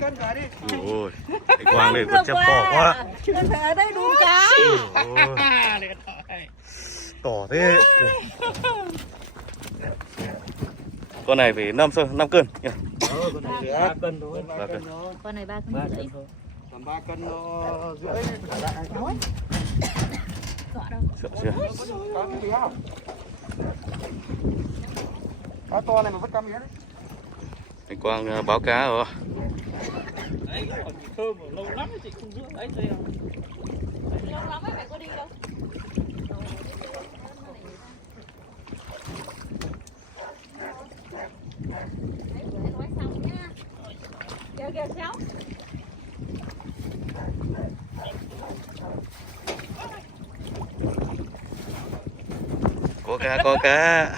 cân cái đi. Ôi, cái quang này còn chép to quá. Con phải ở đây đun cá. To thế. Con này phải 5 cân nhỉ? Con này chỉ 3 cân thôi. 3 cân. Con này 3,5 cân thôi. Tầm 3 cân nó rưỡi. Sợ chưa? Cá mía không? Cá to này mà vứt cá mía đấy. Anh Quang báo cá rồi. Đấy, còn chị Thơm lâu lắm chị không rước đấy đây nào. Lâu lắm ấy, phải có đi đâu. Nói xong nha. Kìa kìa xéo. Có cá.